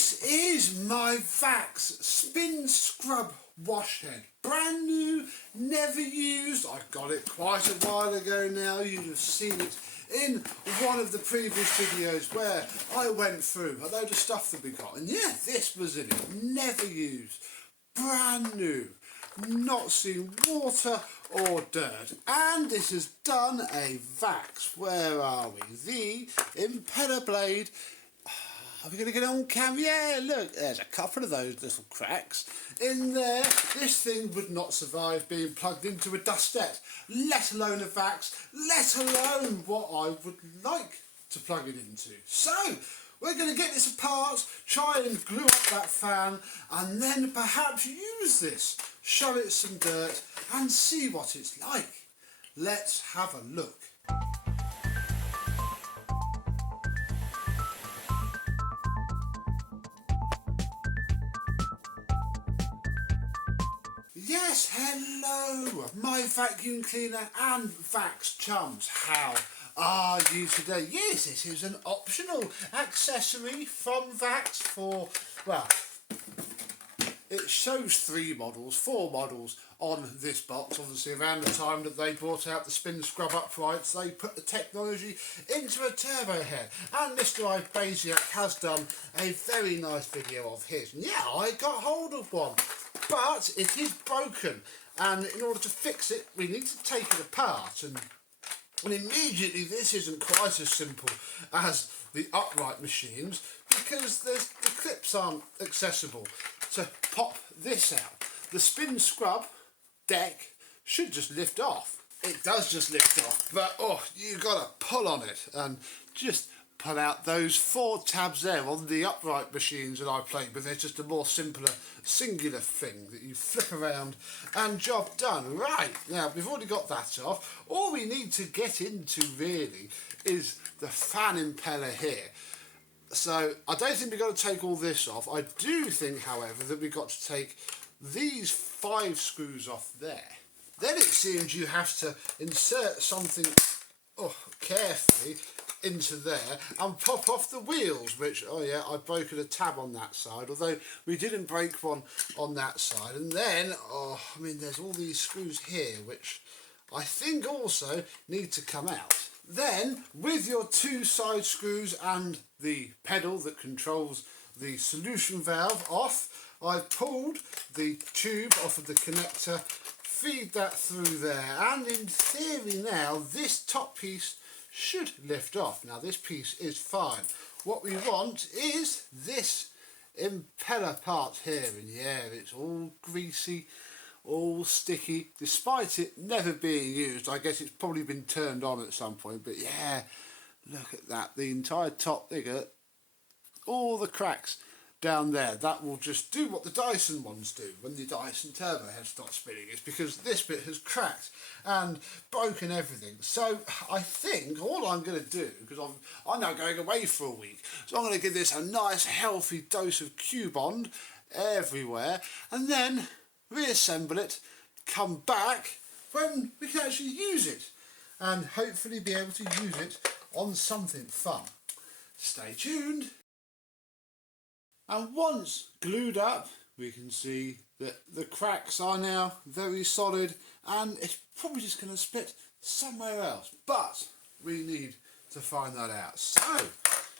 This is my Vax Spinscrub wash head. Brand new, never used. I got it quite a while ago now. You'd have seen it in one of the previous videos where I went through a load of stuff that we got. And yeah, this was in it. Never used. Brand new. Not seen water or dirt. And this has done a Vax. Where are we? The impeller blade. Are we going to get on camera? Yeah, look, there's a couple of those little cracks in there. This thing would not survive being plugged into a dustette, let alone a Vax, let alone what I would like to plug it into. So, we're going to get this apart, try and glue up that fan, and then perhaps use this, show it some dirt, and see what it's like. Let's have a look. Yes, hello, my vacuum cleaner and Vax chums. How are you today? Yes, this is an optional accessory from Vax for, well, it shows 4 models on this box. Obviously, around the time that they brought out the Spinscrub uprights, they put the technology into a turbo head. And Mr. Ibasiak has done a very nice video of his. And yeah, I got hold of one. But it is broken, and in order to fix it we need to take it apart, and immediately this isn't quite as simple as the upright machines, because the clips aren't accessible to pop this out. The Spinscrub deck should just lift off. It does just lift off, but oh, you've got to pull on it and just pull out those 4 tabs there. On the upright machines that I played with, there's just a more simpler singular thing that you flip around and job done. Right, now we've already got that off. All we need to get into really is the fan impeller here. So I don't think we've got to take all this off. I do think, however, that we've got to take these 5 screws off there. Then it seems you have to insert something carefully into there and pop off the wheels, which, oh yeah, I've broken a tab on that side, although we didn't break one on that side. And then, I mean, there's all these screws here, which I think also need to come out. Then, with your 2 side screws and the pedal that controls the solution valve off, I've pulled the tube off of the connector, feed that through there, and in theory now, this top piece should lift off. Now this piece is fine. What we want is this impeller part here, and yeah, it's all greasy, all sticky, despite it never being used. I guess it's probably been turned on at some point, but yeah, look at that, the entire top, look at all the cracks down there. That will just do what the Dyson ones do when the Dyson turbo head starts spinning. It's because this bit has cracked and broken everything. So I think all I'm going to do, because I'm now going away for a week, so I'm going to give this a nice healthy dose of Q-Bond everywhere, and then reassemble it, come back when we can actually use it, and hopefully be able to use it on something fun. Stay tuned. And once glued up, we can see that the cracks are now very solid, and it's probably just going to split somewhere else. But we need to find that out. So,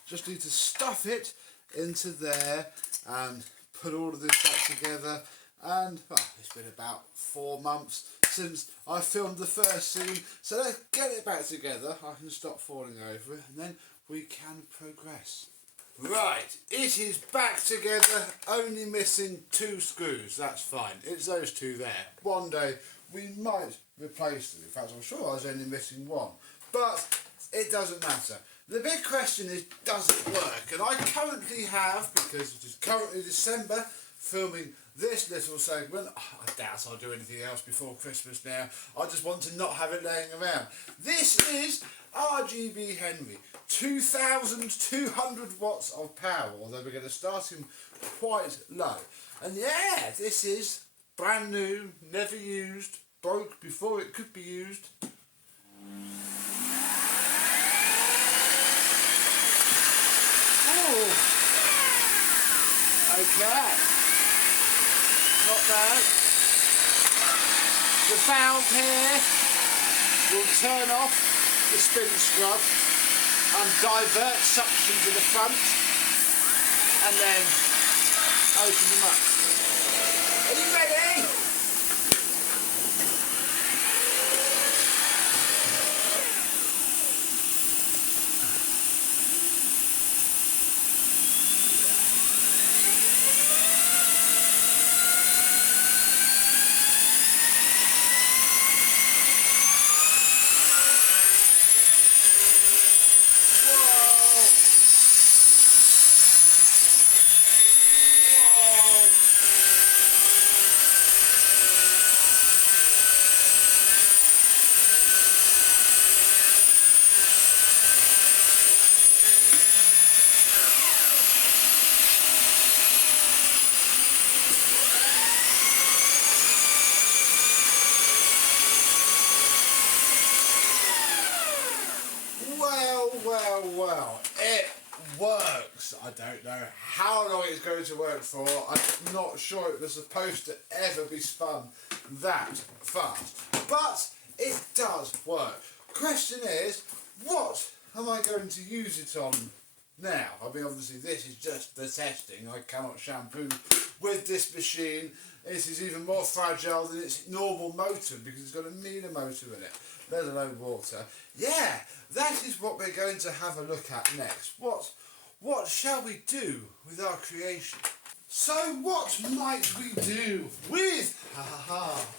just need to stuff it into there and put all of this back together. And, well, it's been about 4 months since I filmed the first scene. So let's get it back together. I can stop falling over it, and then we can progress. Right, it is back together, only missing 2 screws. That's fine, it's those 2 there. One day we might replace them. In fact, I'm sure I was only missing 1, but it doesn't matter. The big question is, does it work? And I currently have, because it is currently December, filming this little segment. I doubt I'll do anything else before Christmas now. I just want to not have it laying around. This is RGB Henry, 2,200 watts of power, although we're going to start him quite low. And yeah, this is brand new, never used, broke before it could be used. Oh. Okay, not bad. The valve here will turn off the spin scrub and divert suction to the front and then open them up. Are you ready? Well, it works. I don't know how long it's going to work for. I'm not sure it was supposed to ever be spun that fast, but it does work. Question is, what am I going to use it on now? I mean, obviously this is just the testing. I cannot shampoo with this machine. This is even more fragile than its normal motor because it's got a meter motor in it, let alone water. Yeah, that is what we're going to have a look at next. What shall we do with our creation? So what might we do with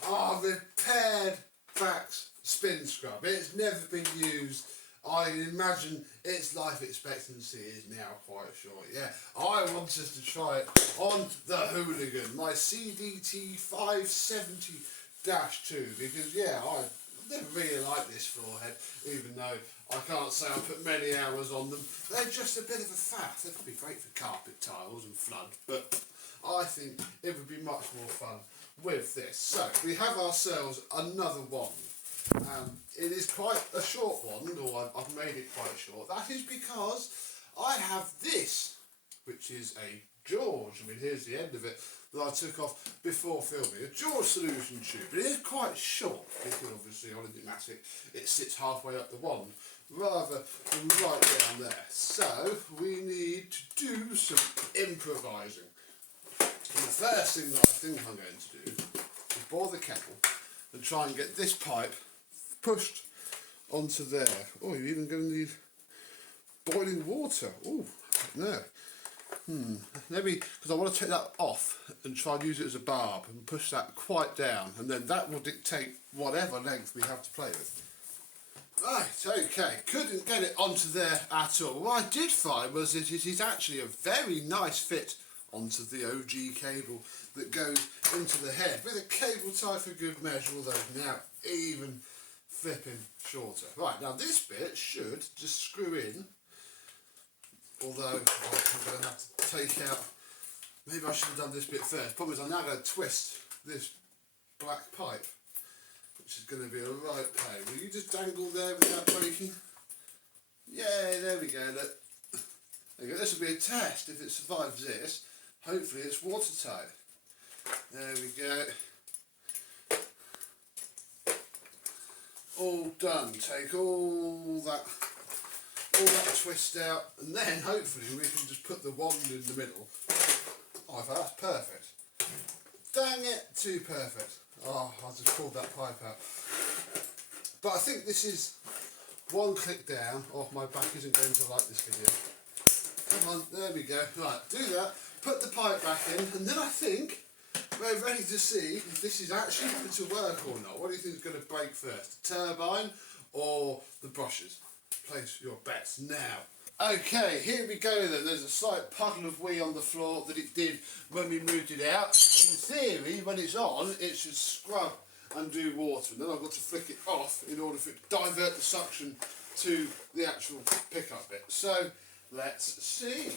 our repaired Vax Spinscrub? It's never been used. I imagine its life expectancy is now quite short. Yeah, I want us to try it on the Hooligan, my CDT 570-2, because yeah, I never really like this floor head, even though I can't say I put many hours on them. They're just a bit of a faff. They'd be great for carpet tiles and flood, but I think it would be much more fun with this. So we have ourselves another wand. It is quite a short wand, or I've made it quite short. That is because I have this, which is a George. I mean, here's the end of it that I took off before filming. A George solution tube. It is quite short because obviously on a pneumatic it sits halfway up the wand rather than right down there. So we need to do some improvising. And the first thing that I think I'm going to do is bore the kettle and try and get this pipe pushed onto there. Oh, you're even going to need boiling water. Oh, no. Maybe because I want to take that off and try and use it as a barb and push that quite down, and then that will dictate whatever length we have to play with. Right, okay, couldn't get it onto there at all. What I did find was that it is actually a very nice fit onto the OG cable that goes into the head, with a cable tie for good measure, although now even flipping shorter. Right, now this bit should just screw in, although I'm going to have to take out, maybe I should have done this bit first. Problem is I'm now going to twist this black pipe, which is going to be a right pain. Will you just dangle there without breaking? Yeah, there we go. Look. There you go. This will be a test. If it survives this, hopefully it's watertight. There we go. All done. Take all that twist out, and then hopefully we can just put the wand in the middle. Oh, that's perfect. Dang it, too perfect. Oh, I just pulled that pipe out. But I think this is one click down. Oh, my back isn't going to like this video. Come on, there we go. Right, do that, put the pipe back in, and then I think we're ready to see if this is actually going to work or not. What do you think is going to break first, the turbine or the brushes? Place your bets now. Okay, here we go then. There's a slight puddle of wee on the floor that it did when we moved it out. In theory, when it's on, it should scrub and do water. And then I've got to flick it off in order for it to divert the suction to the actual pickup bit. So, let's see.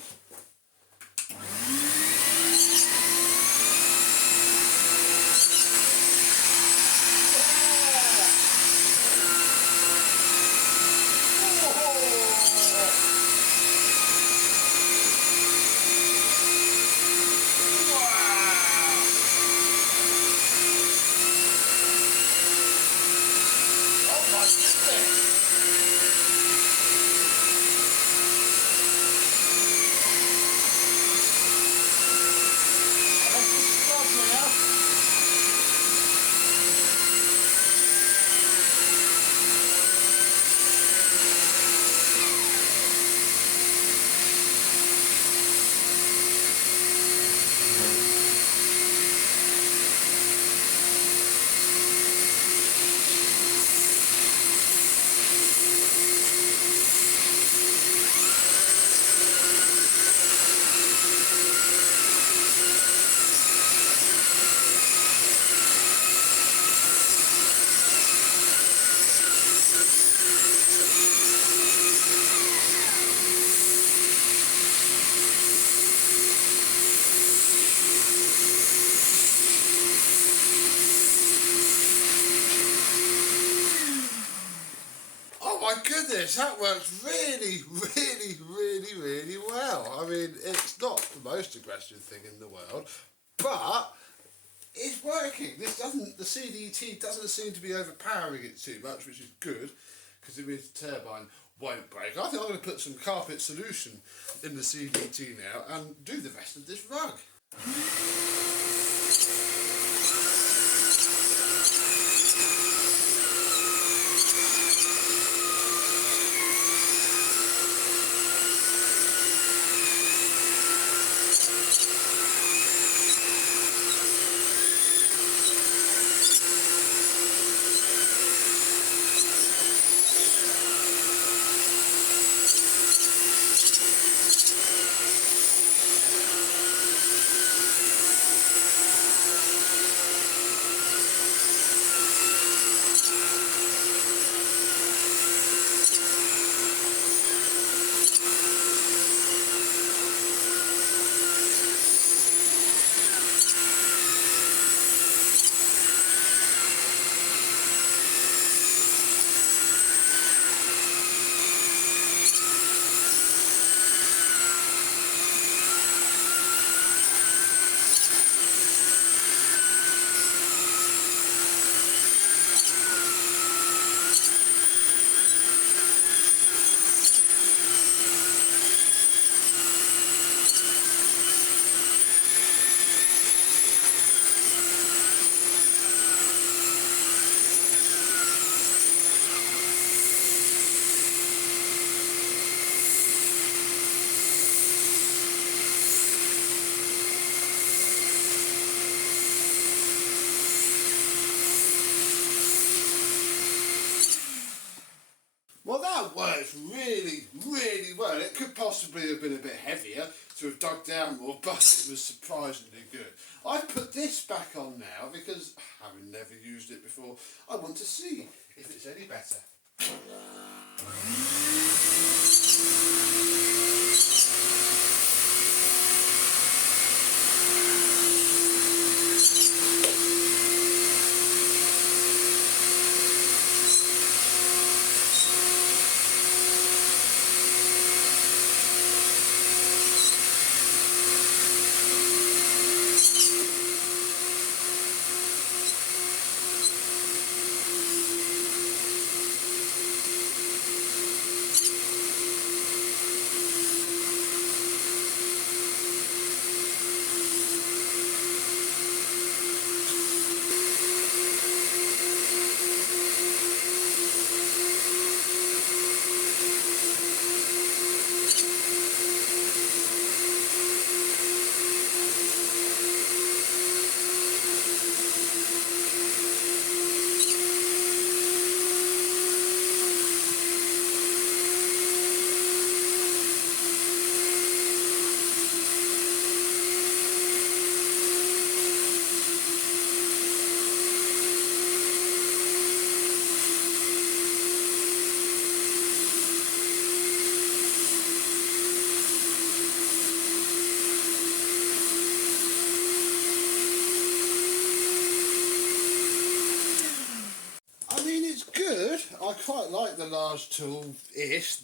goodness, that works really, really, really, really well. I mean, it's not the most aggressive thing in the world, but it's working. The CDT doesn't seem to be overpowering it too much, which is good, because it means the turbine won't break. I think I'm going to put some carpet solution in the CDT now and do the rest of this rug. Well, that works really, really well. It could possibly have been a bit heavier to have dug down more, but it was surprisingly good. I've put this back on now because, having never used it before, I want to see if it's any better. I quite like the large tool-ish.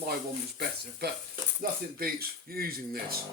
My one was better, but nothing beats using this.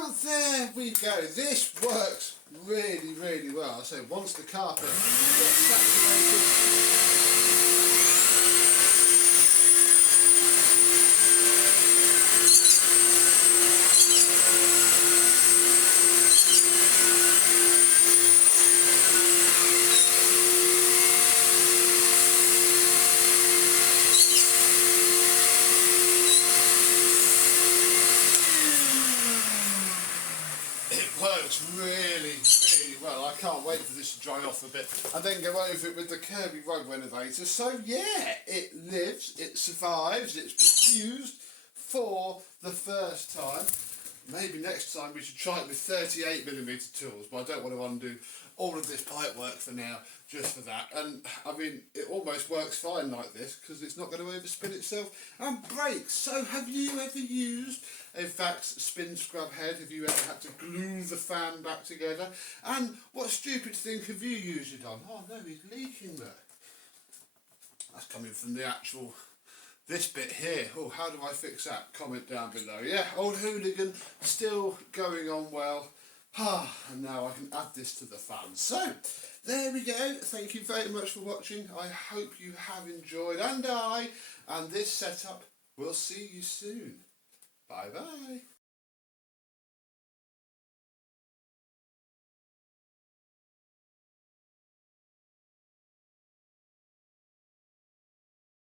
Well, there we go. This works really, really well. So once the carpet gets saturated, it works really, really well. I can't wait for this to dry off a bit and then go over it with the Kirby Rug Renovator. So yeah, it lives, it survives, it's been used for the first time. Maybe next time we should try it with 38mm tools, but I don't want to undo all of this pipe work for now, just for that. And I mean, it almost works fine like this because it's not going to overspin itself and break. So have you ever used a Vax Spinscrub head? Have you ever had to glue the fan back together? And what stupid thing have you used it on? Oh no, he's leaking there. That's coming from the actual... this bit here. Oh, how do I fix that? Comment down below. Yeah, old hooligan, still going on well. And now I can add this to the fan. So, there we go. Thank you very much for watching. I hope you have enjoyed. And this setup. We'll see you soon. Bye bye.